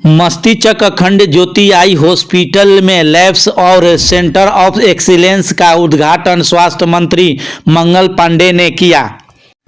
मस्तिष्क अखंड ज्योति eye hospital में लैब्स और सेंटर ऑफ एक्सीलेंस का उद्घाटन स्वास्थ्य मंत्री मंगल पांडे ने किया।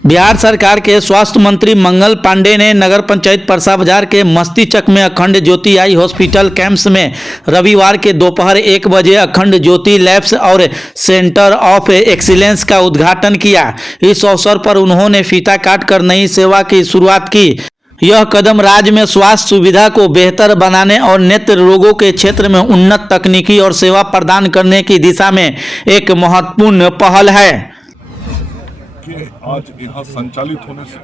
बिहार सरकार के स्वास्थ्य मंत्री मंगल पांडे ने नगर पंचायत परसा बाजार के मस्तिष्क में अखंड ज्योति आई हॉस्पिटल कैंपस में रविवार के दोपहर 1 बजे अखंड ज्योति लैब्स और सेंटर ऑफ एक्सीलेंस का उद्घाटन किया। इस अवसर पर उन्होंने फीता काट कर नई सेवा की शुरुआत की। यह कदम राज्य में स्वास्थ्य सुविधा को बेहतर बनाने और नेत्र रोगों के क्षेत्र में उन्नत तकनीकी और सेवा प्रदान करने की दिशा में एक महत्वपूर्ण पहल है कि आज यहाँ संचालित होने से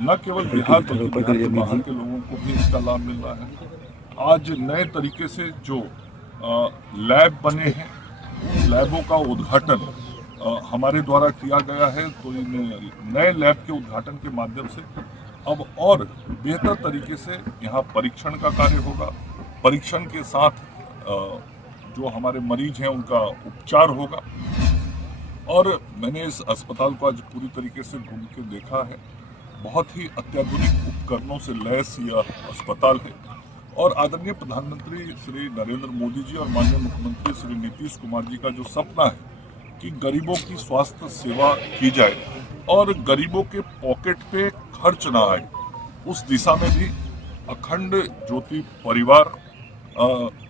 न केवल बिहार बल्कि बिहार के बाहर के लोगों को भी इसका लाभ मिल रहा है। आज नए तरीके से जो लैब बने हैं, लैबों का उद्घाटन हमारे द्वारा किया गया है। तो इन नए लैब के उद्घाटन के माध्यम से अब और बेहतर तरीके से यहाँ परीक्षण का कार्य होगा। परीक्षण के साथ जो हमारे मरीज हैं उनका उपचार होगा। और मैंने इस अस्पताल को आज पूरी तरीके से घूम के देखा है। बहुत ही अत्याधुनिक उपकरणों से लैस यह अस्पताल है। और आदरणीय प्रधानमंत्री श्री नरेंद्र मोदी जी और माननीय मुख्यमंत्री श्री नीतीश कुमार जी का जो सपना है कि गरीबों की स्वास्थ्य सेवा की जाए और गरीबों के पॉकेट पे खर्च ना आए, उस दिशा में भी अखंड ज्योति परिवार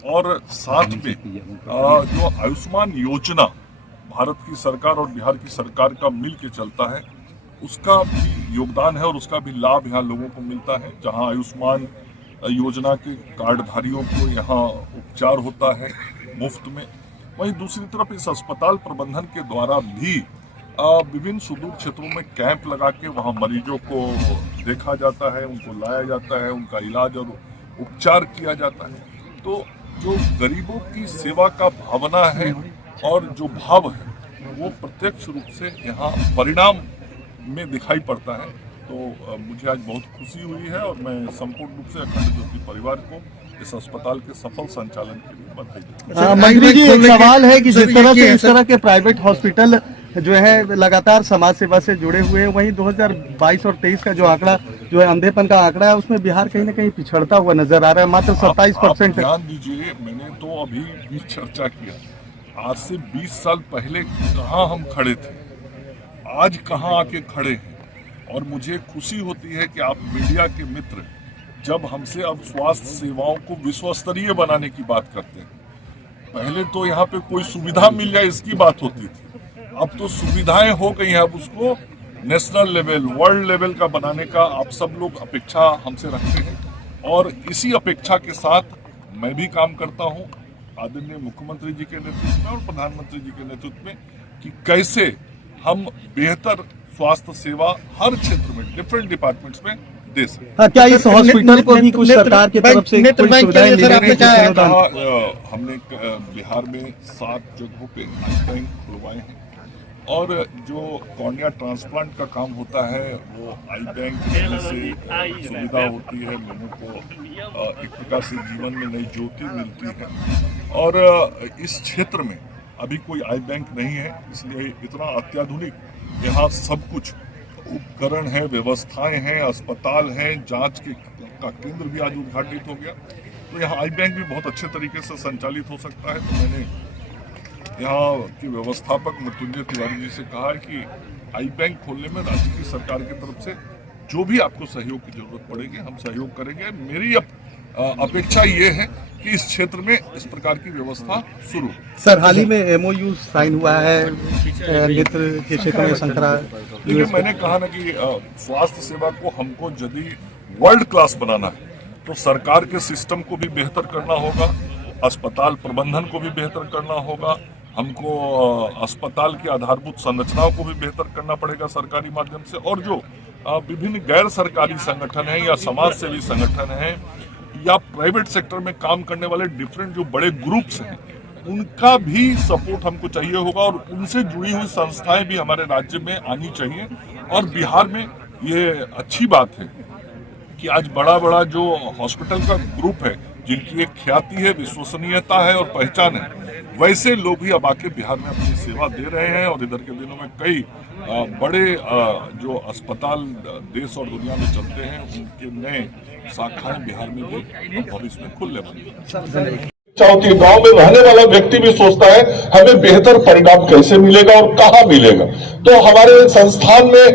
और साथ में जो आयुष्मान योजना भारत की सरकार और बिहार की सरकार का मिल के चलता है, उसका भी योगदान है और उसका भी लाभ यहाँ लोगों को मिलता है। जहाँ आयुष्मान योजना के कार्डधारियों को यहाँ उपचार होता है मुफ्त में, वहीं दूसरी तरफ इस अस्पताल प्रबंधन के द्वारा भी विभिन्न सुदूर क्षेत्रों में कैंप लगा के वहाँ मरीजों को देखा जाता है, उनको लाया जाता है, उनका इलाज और उपचार किया जाता है। तो जो गरीबों की सेवा का भावना है और जो भाव है वो प्रत्यक्ष रूप से यहाँ परिणाम में दिखाई पड़ता है। तो मुझे आज बहुत खुशी हुई है और मैं संपूर्ण रूप से अखंड ज्योति परिवार को इस अस्पताल के सफल संचालन के लिए बधाई देता हूं। मंत्री जी, एक सवाल है कि जिस तरह से इस तरह के प्राइवेट हॉस्पिटल जो है लगातार समाज सेवा से जुड़े हुए हैं, वहीं 2022 और 23 का जो आंकड़ा जो है अंधेपन का आंकड़ा है, उसमें बिहार कहीं ना कहीं पिछड़ता हुआ नजर आ रहा है। मात्र 27%। ध्यान दीजिए, मैंने तो अभी भी चर्चा किया, आज से 20 साल पहले कहाँ हम खड़े थे, आज कहाँ आके खड़े हैं। और मुझे खुशी होती है कि आप मीडिया के मित्र जब हमसे अब स्वास्थ्य सेवाओं को विश्व स्तरीय बनाने की बात करते हैं। पहले तो यहाँ पे कोई सुविधा मिल जाए इसकी बात होती थी, अब तो सुविधाएं हो गई हैं। अब उसको नेशनल लेवल, वर्ल्ड लेवल का बनाने का आप सब लोग अपेक्षा हमसे रखते हैं और इसी अपेक्षा के साथ मैं भी काम करता हूँ आदरणीय मुख्यमंत्री जी के नेतृत्व में और प्रधानमंत्री जी के नेतृत्व में कि कैसे हम बेहतर स्वास्थ्य सेवा हर क्षेत्र में डिफरेंट डिपार्टमेंट्स में दे सकते। क्या इस हॉस्पिटल को भी कुछ सरकार की तरफ से कोई सुविधाएं हमने बिहार में 7 जगहों पे आई बैंक खुलवाए हैं और जो कॉर्निया ट्रांसप्लांट का काम होता है वो आई बैंक से सुविधा होती है। लोगों को एक प्रकार से जीवन में नई ज्योति मिलती है और इस क्षेत्र में अभी कोई आई बैंक नहीं है, इसलिए इतना अत्याधुनिक यहाँ सब कुछ उपकरण है, व्यवस्थाएं हैं, अस्पताल हैं, जांच का केंद्र भी आज उद्घाटित हो गया। तो यहाँ आई बैंक भी बहुत अच्छे तरीके से संचालित हो सकता है। तो मैंने यहाँ के व्यवस्थापक मृत्युंजय तिवारी जी से कहा है कि आई बैंक खोलने में राज्य की सरकार की तरफ से जो भी आपको सहयोग की जरूरत पड़ेगी हम सहयोग करेंगे। मेरी अपेक्षा ये है कि इस क्षेत्र में इस प्रकार की व्यवस्था शुरू। सर, हाल ही में MOU साइन हुआ है नेत्र के क्षेत्र में संकरा। देखिए, मैंने कहा ना कि स्वास्थ्य सेवा को हमको यदि वर्ल्ड क्लास बनाना है तो सरकार के सिस्टम को भी बेहतर करना होगा, अस्पताल प्रबंधन को भी बेहतर करना होगा, हमको अस्पताल की आधारभूत संरचनाओं को भी बेहतर करना पड़ेगा सरकारी माध्यम से। और जो विभिन्न गैर सरकारी संगठन हैं या समाज सेवी संगठन हैं या प्राइवेट सेक्टर में काम करने वाले डिफरेंट जो बड़े ग्रुप्स हैं, उनका भी सपोर्ट हमको चाहिए होगा और उनसे जुड़ी हुई संस्थाएं भी हमारे राज्य में आनी चाहिए। और बिहार में ये अच्छी बात है कि आज बड़ा बड़ा जो हॉस्पिटल का ग्रुप है, जिनकी एक ख्याति है, विश्वसनीयता है और पहचान है, वैसे लोग भी अब आके बिहार में अपनी सेवा दे रहे हैं। और इधर के दिनों में कई बड़े जो अस्पताल देश और दुनिया में चलते हैं, उनके नए शाखाएं बिहार में भी भविष्य में खुलने वाली हैं। चाहती गांव में रहने वाला व्यक्ति भी सोचता है हमें बेहतर परिणाम कैसे मिलेगा और कहां मिलेगा। तो हमारे संस्थान में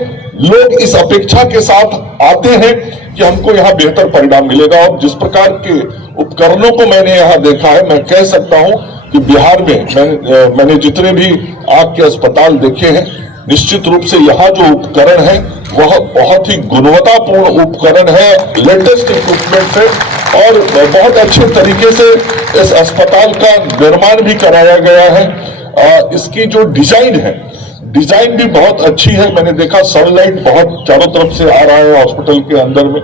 लोग इस अपेक्षा के साथ आते हैं कि हमको यहाँ बेहतर परिणाम मिलेगा। और जिस प्रकार के उपकरणों को मैंने यहाँ देखा है, मैं कह सकता हूँ कि बिहार में मैंने जितने भी आंख के अस्पताल देखे हैं, निश्चित रूप से यहाँ जो उपकरण है वह बहुत ही गुणवत्तापूर्ण उपकरण है, लेटेस्ट इक्विपमेंट है और बहुत अच्छे तरीके से इस अस्पताल का निर्माण भी कराया गया है। इसकी जो डिजाइन भी बहुत अच्छी है। मैंने देखा सनलाइट बहुत चारों तरफ से आ रहा है हॉस्पिटल के अंदर में।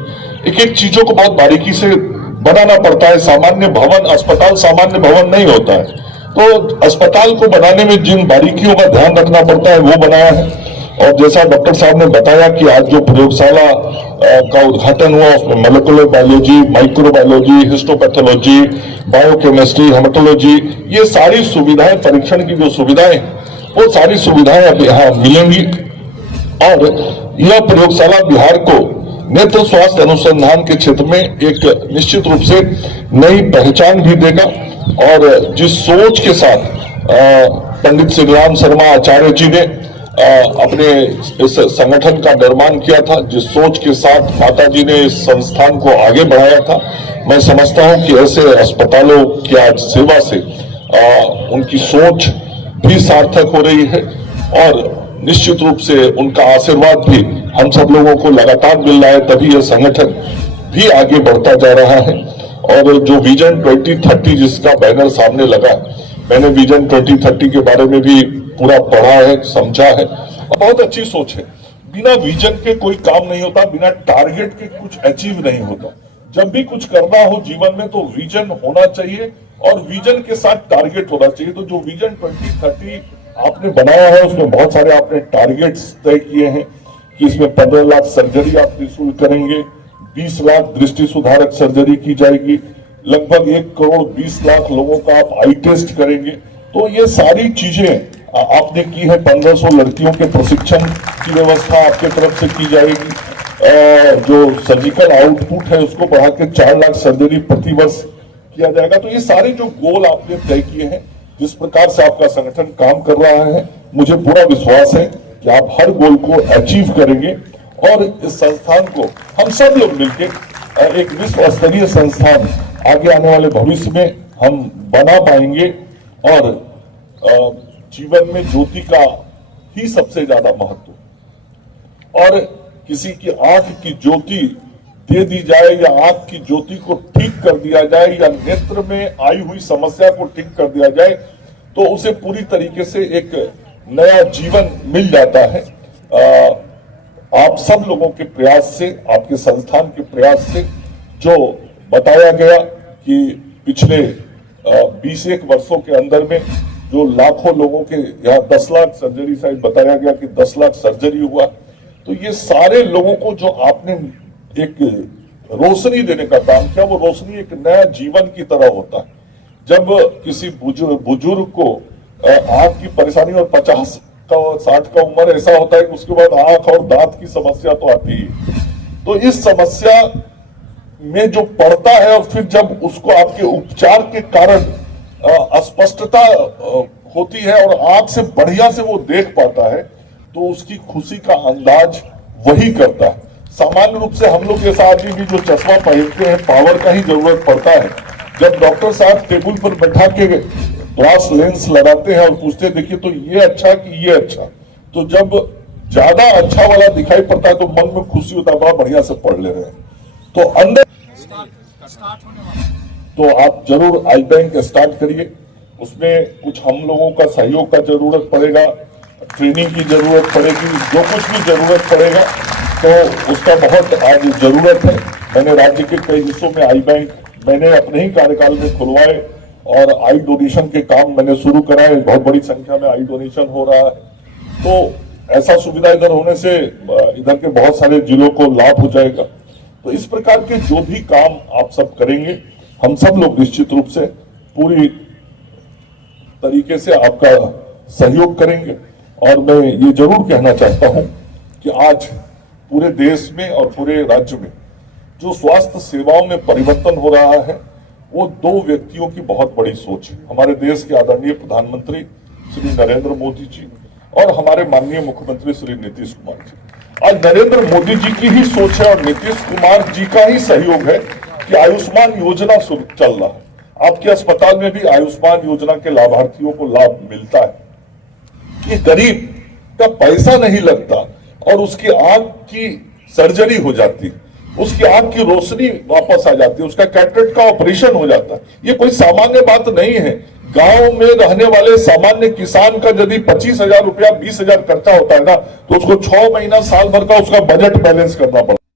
एक एक चीजों को बहुत बारीकी से बनाना पड़ता है। सामान्य भवन अस्पताल सामान्य भवन नहीं होता है, तो अस्पताल को बनाने में जिन बारीकियों का ध्यान रखना पड़ता है वो बनाया है। और जैसा डॉक्टर साहब ने बताया कि आज जो प्रयोगशाला का उद्घाटन हुआ उसमें molecular biology, microbiology, histopathology, biochemistry, haematology, ये सारी सुविधाएं, परीक्षण की जो सुविधाएं, वो सारी सुविधाएं अब यहाँ मिलेंगी। और यह प्रयोगशाला बिहार को नेत्र स्वास्थ्य अनुसंधान के क्षेत्र में एक निश्चित रूप से नई पहचान भी देगा। और जिस सोच के साथ पंडित श्रीराम शर्मा आचार्य जी ने अपने इस संगठन का निर्माण किया था, जिस सोच के साथ माता जी ने इस संस्थान को आगे बढ़ाया था, मैं समझता हूं कि ऐसे अस्पतालों की आज सेवा से उनकी सोच भी सार्थक हो रही है। और निश्चित रूप से उनका आशीर्वाद भी हम सब लोगों को लगातार मिल रहा है, तभी यह संगठन भी आगे बढ़ता जा रहा है। और जो विजन 2030 जिसका बैनर सामने लगा, मैंने विजन 2030 के बारे में भी पूरा पढ़ा है, समझा है। बहुत अच्छी सोच है। बिना विजन के कोई काम नहीं होता, बिना टारगेट के कुछ अचीव नहीं होता। जब भी कुछ करना हो जीवन में तो विजन होना चाहिए और विजन के साथ टारगेट होना चाहिए। तो जो विजन 2030 आपने बनाया है उसमें बहुत सारे आपने टारगेट्स तय किए हैं कि इसमें 15 लाख सर्जरी आप निःशुल्क करेंगे, 20 लाख दृष्टि सुधारक सर्जरी की जाएगी, लगभग 1 करोड़ 20 लाख लोगों का आप आई टेस्ट करेंगे। तो ये सारी चीजें आपने की है। 1500 लड़कियों के प्रशिक्षण की व्यवस्था आपके तरफ से की जाएगी। जो सर्जिकल आउटपुट है उसको बढ़ा के 4 लाख सर्जरी प्रति वर्ष किया जाएगा। तो ये सारे जो गोल आपने तय किए हैं, जिस प्रकार से आपका संगठन काम कर रहा है, मुझे पूरा विश्वास है कि आप हर गोल को अचीव करेंगे और इस संस्थान को हम सब लोग मिलकर एक विश्व स्तरीय संस्थान आगे आने वाले भविष्य में हम बना पाएंगे। और जीवन में ज्योति का ही सबसे ज्यादा महत्व। और किसी की आंख की ज्योति दे दी जाए या आंख की ज्योति को ठीक कर दिया जाए या नेत्र में आई हुई समस्या को ठीक कर दिया जाए तो उसे पूरी तरीके से एक नया जीवन मिल जाता है। आप सब लोगों के प्रयास से, आपके संस्थान के प्रयास से जो बताया गया कि पिछले 20-1 वर्षों के अंदर में जो लाखों लोगों के यहाँ 10 लाख सर्जरी, शायद बताया गया कि 10 लाख सर्जरी हुआ। तो ये सारे लोगों को जो आपने एक रोशनी देने का काम किया, वो रोशनी एक नया जीवन की तरह होता है। जब किसी बुजुर्ग को आंख की परेशानी और 50 का 60 का उम्र ऐसा होता है कि उसके बाद आंख और दांत की समस्या तो आती है। तो इस समस्या में जो पड़ता है और फिर जब उसको आपके उपचार के कारण अस्पष्टता होती है और आंख से बढ़िया से वो देख पाता है तो उसकी खुशी का अंदाज वही करता है। सामान्य रूप से हम लोग जैसा आदमी भी जो चश्मा पहनते हैं, पावर का ही जरूरत पड़ता है। जब डॉक्टर साहब टेबल पर बैठा के ग्लास लेंस लगाते हैं और पूछते देखिए तो ये अच्छा कि ये अच्छा, तो जब ज्यादा अच्छा वाला दिखाई पड़ता है तो मन में खुशी होता है, बड़ा बढ़िया से पढ़ ले रहे हैं। तो अंदर तो आप जरूर आई बैंक स्टार्ट करिए। उसमें कुछ हम लोगों का सहयोग का जरूरत पड़ेगा, ट्रेनिंग की जरूरत पड़ेगी, जो कुछ भी जरूरत पड़ेगा तो उसका बहुत आज जरूरत है। मैंने राज्य के कई हिस्सों में आई बैंक मैंने अपने ही कार्यकाल में खुलवाए और आई डोनेशन के काम मैंने शुरू कराए। बहुत बड़ी संख्या में आई डोनेशन हो रहा है। तो ऐसा सुविधा इधर होने से इधर के बहुत सारे जिलों को लाभ हो जाएगा। तो इस प्रकार के जो भी काम आप सब करेंगे, हम सब लोग निश्चित रूप से पूरी तरीके से आपका सहयोग करेंगे। और मैं ये जरूर कहना चाहता हूं कि आज पूरे देश में और पूरे राज्य में जो स्वास्थ्य सेवाओं में परिवर्तन हो रहा है वो दो व्यक्तियों की बहुत बड़ी सोच है। हमारे देश के आदरणीय प्रधानमंत्री श्री नरेंद्र मोदी जी और हमारे माननीय मुख्यमंत्री श्री नीतीश कुमार जी। आज नरेंद्र मोदी जी की ही सोच है और नीतीश कुमार जी का ही सहयोग है कि आयुष्मान योजना शुरू चल रहा है। आपके अस्पताल में भी आयुष्मान योजना के लाभार्थियों को लाभ मिलता है। ये गरीब का पैसा नहीं लगता और उसकी आंख की सर्जरी हो जाती है, उसकी आंख की रोशनी वापस आ जाती है, उसका कैटरेक्ट का ऑपरेशन हो जाता है। ये कोई सामान्य बात नहीं है। गांव में रहने वाले सामान्य किसान का यदि 25,000 रुपया 20,000 खर्चा होता है ना, तो उसको 6 महीना साल भर का उसका बजट बैलेंस करना पड़ता है।